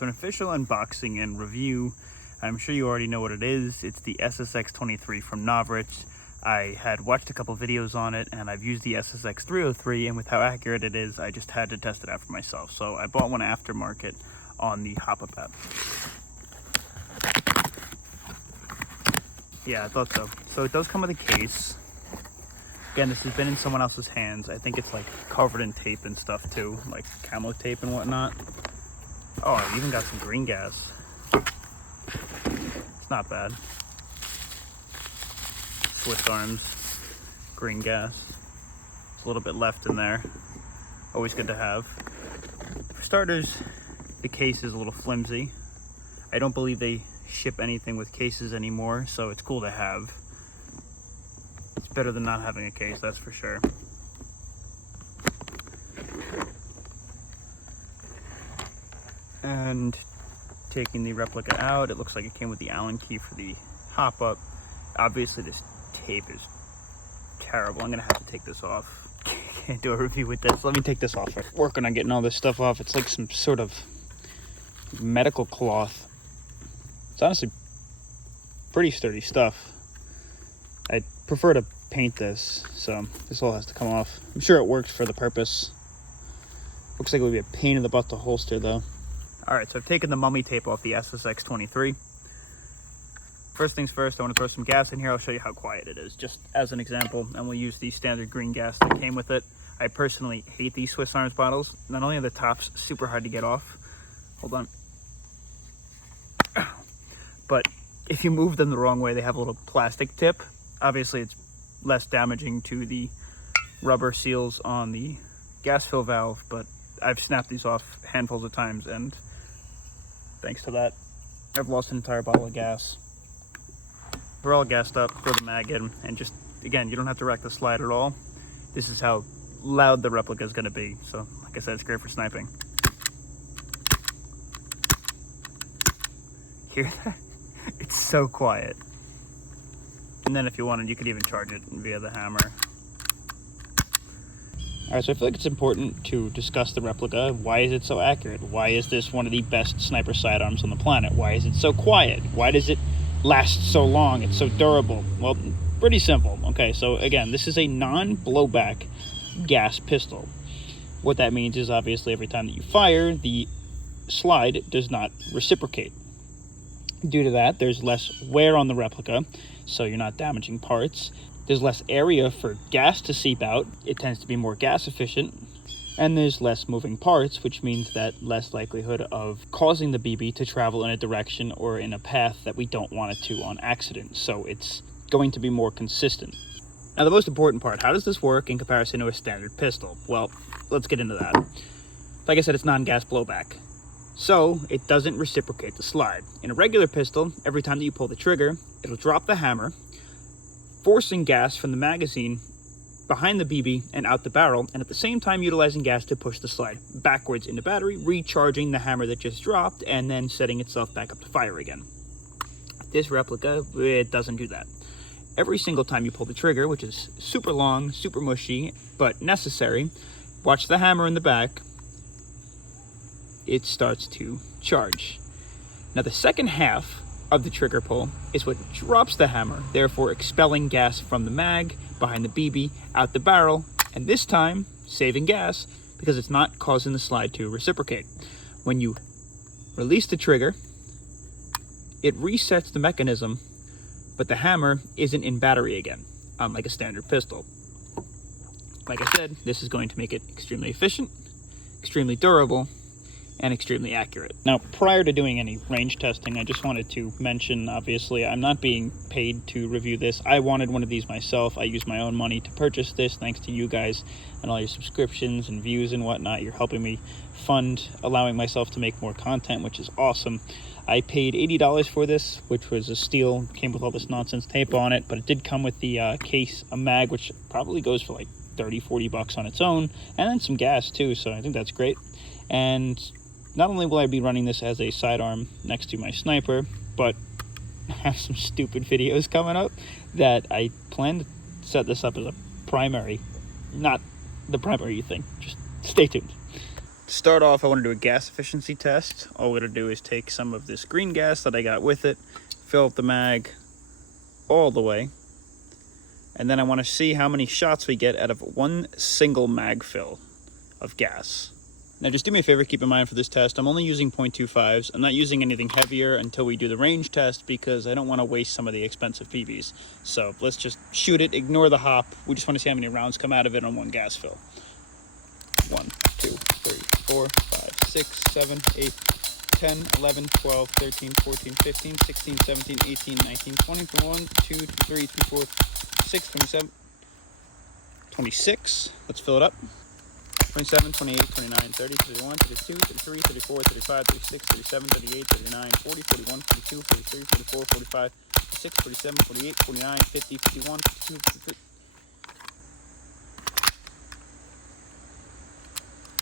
to an official unboxing and review. I'm sure you already know what it is. It's the SSX23 from Novritsch. I had watched a couple videos on it, and I've used the SSX303, and with how accurate it is, I just had to test it out for myself. So I bought one aftermarket on the hop-up app. Yeah, I thought so. So it does come with a case. Again, this has been in someone else's hands. I think it's like covered in tape and stuff too, like camo tape and whatnot. Oh, I even got some green gas. It's not bad. Swiss Arms, green gas. There's a little bit left in there. Always good to have. For starters, the case is a little flimsy. I don't believe they ship anything with cases anymore, so it's cool to have. It's better than not having a case, that's for sure. And taking the replica out, it looks like it came with the Allen key for the hop-up. Obviously this tape is terrible. I'm gonna have to take this off. Can't do a review with this. Let me take this off. Working on getting all this stuff off. It's like some sort of medical cloth. It's honestly pretty sturdy stuff. I prefer to paint this, so this all has to come off. I'm sure it works for the purpose. Looks like it would be a pain in the butt to holster though. Alright, so I've taken the mummy tape off the SSX23. First things first, I want to throw some gas in here. I'll show you how quiet it is, just as an example, and we'll use the standard green gas that came with it. I personally hate these Swiss Arms bottles. Not only are the tops super hard to get off, hold on, but if you move them the wrong way, they have a little plastic tip. Obviously, it's less damaging to the rubber seals on the gas fill valve, but I've snapped these off handfuls of times, and thanks to that, I've lost an entire bottle of gas. We're all gassed up, throw the mag in, and just, again, you don't have to wreck the slide at all. This is how loud the replica is going to be. So, like I said, it's great for sniping. Hear that? It's so quiet. And then if you wanted, you could even charge it via the hammer. Alright, so I feel like it's important to discuss the replica. Why is it so accurate? Why is this one of the best sniper sidearms on the planet? Why is it so quiet? Why does it last so long? It's so durable. Well, pretty simple. Okay, so again, this is a non-blowback gas pistol. What that means is obviously every time that you fire, the slide does not reciprocate. Due to that, there's less wear on the replica, so you're not damaging parts. There's less area for gas to seep out. It tends to be more gas efficient. And there's less moving parts, which means that less likelihood of causing the BB to travel in a direction or in a path that we don't want it to on accident. So it's going to be more consistent. Now, the most important part, how does this work in comparison to a standard pistol? Well, let's get into that. Like I said, it's non-gas blowback. So it doesn't reciprocate the slide. In a regular pistol, every time that you pull the trigger, it'll drop the hammer, forcing gas from the magazine behind the BB and out the barrel, and at the same time utilizing gas to push the slide backwards into battery, recharging the hammer that just dropped, and then setting itself back up to fire again. This replica, it doesn't do that. Every single time you pull the trigger, which is super long, super mushy, but necessary, watch the hammer in the back, it starts to charge. Now the second half of the trigger pull is what drops the hammer, therefore expelling gas from the mag, behind the BB, out the barrel, and this time saving gas because it's not causing the slide to reciprocate. When you release the trigger, it resets the mechanism, but the hammer isn't in battery again, unlike a standard pistol. Like I said, this is going to make it extremely efficient, extremely durable, and extremely accurate. Now, prior to doing any range testing, I just wanted to mention, obviously, I'm not being paid to review this. I wanted one of these myself. I used my own money to purchase this, thanks to you guys and all your subscriptions and views and whatnot. You're helping me fund allowing myself to make more content, which is awesome. I paid $80 for this, which was a steal. Came with all this nonsense tape on it, but it did come with the case, a mag, which probably goes for like 30-40 bucks on its own, and then some gas too, so I think that's great. And not only will I be running this as a sidearm next to my sniper, but I have some stupid videos coming up that I plan to set this up as a primary. Not the primary you think, just stay tuned. To start off, I want to do a gas efficiency test. All we're going to do is take some of this green gas that I got with it, fill up the mag all the way, and then I want to see how many shots we get out of one single mag fill of gas. Now just do me a favor, keep in mind for this test, I'm only using .25s. I'm not using anything heavier until we do the range test because I don't want to waste some of the expensive PBs. So let's just shoot it, ignore the hop. We just want to see how many rounds come out of it on one gas fill. 1, 2, 3, 4, 5, 6, 7, 8, 10, 11, 12, 13, 14, 15, 16, 17, 18, 19, 20, 21, 2, 3, 4, 6, 27, 26. Let's fill it up. 27, 28, 29, 30, 31, 32, 33, 34, 35, 36, 37, 38, 39, 40, 41, 42, 43, 44, 45, 46, 47, 48, 49, 50, 51, 52, 53.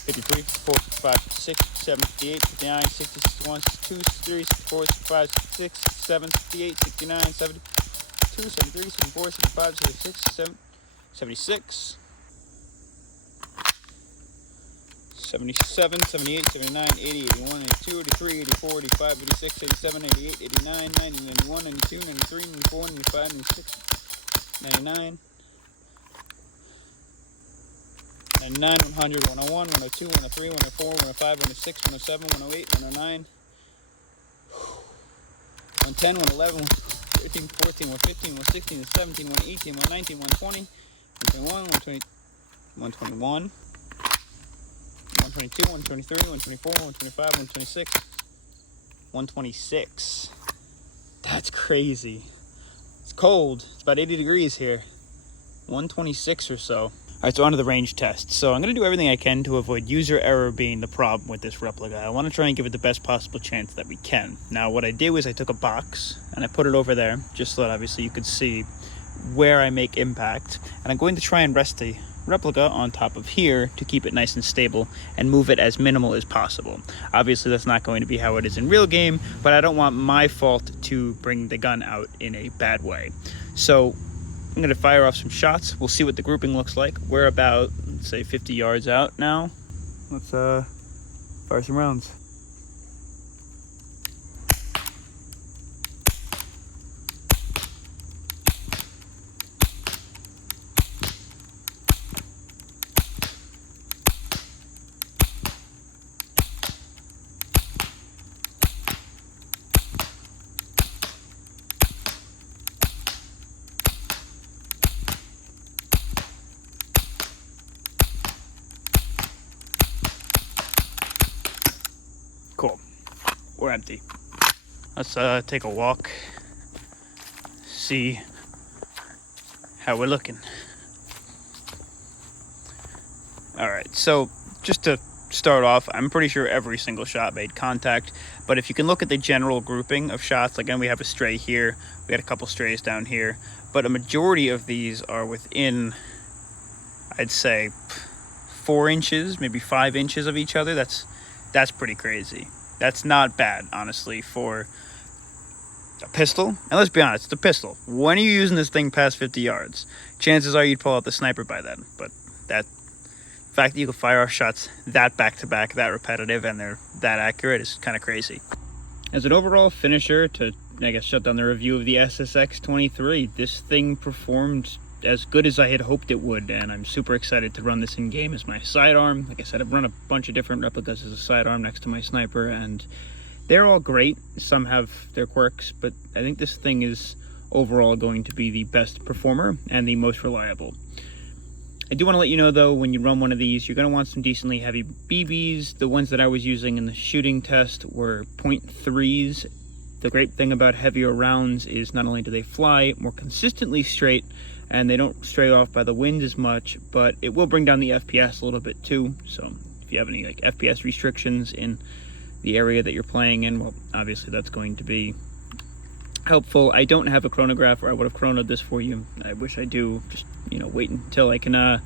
53, 54, 55, 56, 57, 58, 59, 60, 61, 62, 63, 64, 65, 66, 67, 68, 69, 72, 73, 74, 75, 76, 76, 77, 78, 79, 80, 81, 82, 83, 84, 85, 86, 87, 88, 89, 90, 91, 92, 93, 94, 95, 96, 99, 99, 100, 101, 102, 103, 104, 105, 106, 107, 108, 109, 110, 111, 113, 14, 115, 116, 117, 118, 119, 120, 121, 120, 121, 122, 123, 124, 125, 126, 126. That's crazy. It's cold. It's about 80 degrees here. 126 or so. Alright, so on to the range test. So I'm going to do everything I can to avoid user error being the problem with this replica. I want to try and give it the best possible chance that we can. Now what I did was I took a box and I put it over there, just so that obviously you could see where I make impact. And I'm going to try and rest the replica on top of here to keep it nice and stable and move it as minimal as possible. Obviously that's not going to be how it is in real game, but I don't want my fault to bring the gun out in a bad way. So I'm going to fire off some shots. We'll see what the grouping looks like. We're about, let's say, 50 yards out now. Let's fire some rounds. Cool. We're empty. Let's take a walk, see how we're looking. Alright, so just to start off, I'm pretty sure every single shot made contact, but if you can look at the general grouping of shots, again, we have a stray here, we had a couple strays down here, but a majority of these are within, I'd say, 4 inches, maybe 5 inches of each other. That's pretty crazy. That's not bad, honestly, for a pistol. And let's be honest, it's a pistol. When are you using this thing past 50 yards? Chances are you'd pull out the sniper by then. But the fact that you can fire off shots that back-to-back, that repetitive, and they're that accurate is kind of crazy. As an overall finisher, to, I guess, shut down the review of the SSX23, this thing performed as good as I had hoped it would, and I'm super excited to run this in game as my sidearm. Like I said, I've run a bunch of different replicas as a sidearm next to my sniper, and they're all great. Some have their quirks, but I think this thing is overall going to be the best performer and the most reliable. I do want to let you know, though, when you run one of these, you're going to want some decently heavy BBs. The ones that I was using in the shooting test were .3s. The great thing about heavier rounds is not only do they fly more consistently straight, and they don't stray off by the wind as much, but it will bring down the FPS a little bit too. So if you have any like FPS restrictions in the area that you're playing in, well, obviously that's going to be helpful. I don't have a chronograph, or I would have chronoed this for you. I wish I do. Just, wait until I can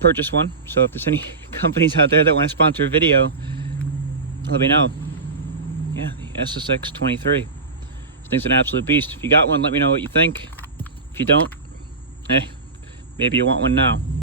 purchase one. So if there's any companies out there that want to sponsor a video, let me know. Yeah, the SSX23. This thing's an absolute beast. If you got one, let me know what you think. If you don't, hey, maybe you want one now.